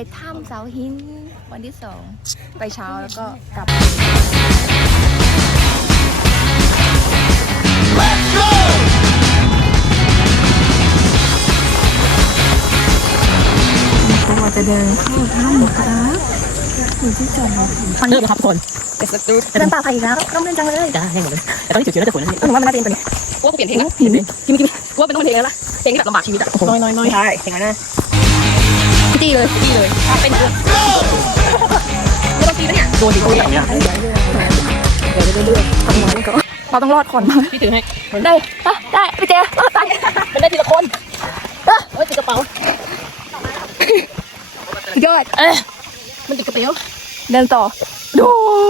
ถ้ำเสาหินวันที่2ไปเช้าแล้วก็กลับเราจะเดินเข้าถ้ำครับอยู่ที่จอดรถเริ่มครับทุกคนเดินป่าไผ่อีกแล้วต้องเล่นจังเลยจ้าแห้งหมดเลยแต่ตอนนี้จิ๋วๆน่าจะฝนนะผมว่ามันน่าเป็นตัวนี้กูว่ากูเปลี่ยนเพลงนะเปลี่ยนเพลงคิมกูว่าเป็นต้องเป็นเพลงแล้วล่ะเพลงที่แบบลำบากชีวิตอะน้อยใช่เพลงนั้นนะจี้เลยเป็นไม่ต้องตีนะเนี่ยโดนดีแบบนี้เดี๋ยวเรื่อยๆทำน้อยก็เราต้องรอดก่อนพี่ถือให้ได้พี่เจรอดตายมันได้ทีละคนติดกระเป๋ายอดมันติดกระเป๋าเดินต่อดู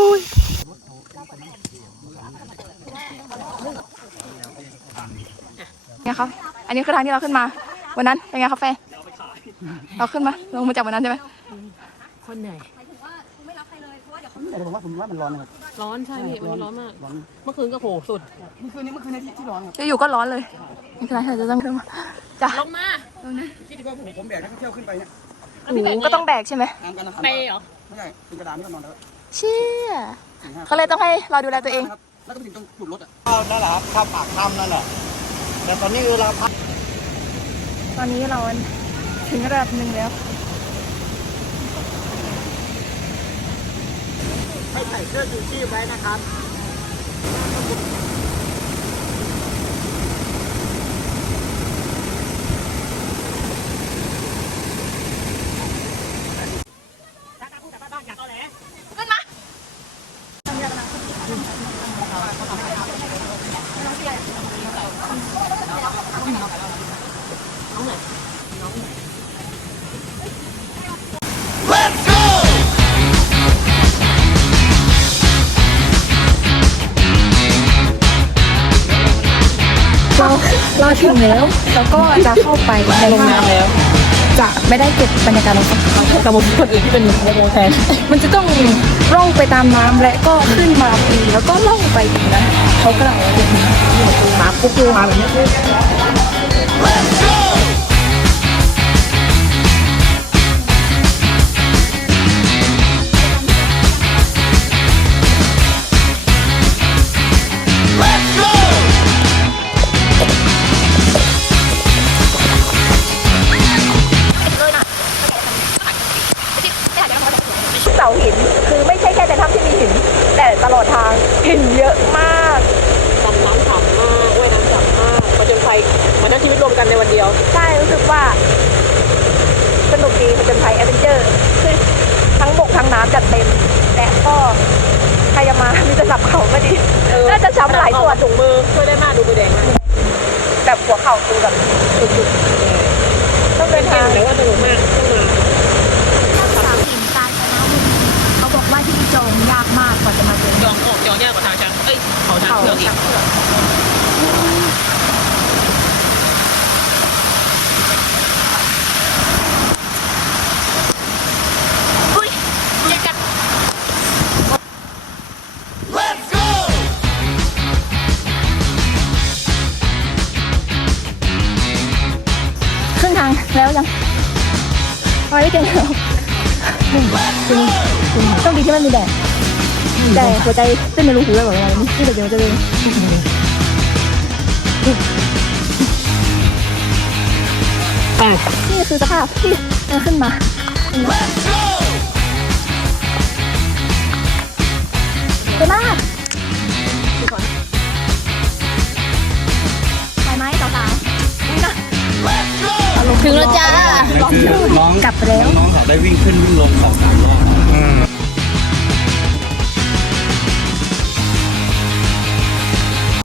ไงครับอันนี้คือทางที่เราขึ้นมาวันนั้นเป็นไงครับแฟนเราขึ้นมาลงมาจากวันนั้นใช่ไหมคนเหนื่อยแต่ผมว่ามันร้อนนะครับร้อนใช่พี่มันร้อนมากเมื่อคืนก็โหสุดเมื่อคืนนี้ที่ร้อนครับจะอยู่ก็ร้อนเลยนี่คืออะไรจะต้องขึ้นมาจ้ะลงมาคิดดูว่าผมแบกนักท่องเที่ยวขึ้นไปเนี่ยก็ต้องแบกใช่ไหมไปเหรอไม่ใช่เป็นกระดานที่นอนแล้วเชี่ยเขาเลยต้องให้เราดูแลตัวเองแล้วก็ถึงต้องจุดรถอ่ะนั่นแหละครับข้ามปากถ้ำนั่นแหละแต่ตอนนี้เราพักตอนนี้เราถึงระดับหนึ่งแล้วให้ใส่เสื้อชูชีพไว้นะครับเราถึงแล้วแล้วก็จะเข้าไปในลงน้ำแล้วจะไม่ได้เก็บบรรยากาศลงแต่ผมคนอื่นที่เป็นโมโมแทนมันจะต้องร่องไปตามน้ำและก็ขึ้นมาปีแล้วก็ล่องไปอีกนะเขาก็เลยมาปุ๊บมาแบบนี้เสาหินคือไม่ใช่แค่ในถ้ำที่มีหินแต่ตลอดทางหินเยอะมากดำน้ำฉ่ำมากว่ายน้ำฉ่ำมากผจญภัยเหมือนทั้งชีวิตรวมกันในวันเดียวใช่รู้สึกว่าสนุกดีผจญภัยแอดเวนเจอร์คือทั้งบกทั้งน้ำจัดเต็มและก็ใครจะมามีจะสับเข่าก็ดีน่าจะช้ำหลายส่วนถุงมือช่วยได้มากดูมือแดงมากแบบหัวเข่าคือแบบสุดๆต้องเดินทางแต่ว่าสนุกมากต้องมาสามหินตายชนะมึงเขาบอกว่าที่จองยากมากกว่าจะมาเจอจองยากกว่าทางช้างเขาช้างเผือกอีกครึ่งทางแล้วยังไปไม่เก่งแล้วต้องดีที่มันมีแดดแต่หัวใจเต้นในรูหูเลยแบบว่านี่เดี๋ยวจะเดินนี่คือสภาพที่ขึ้นมาสวยมากไปไหมสาวๆนี่นะถึงแล้วจ้าน้องกลับแล้วน้องเขาได้วิ่งขึ้นวิ่งลง2-3 รอบ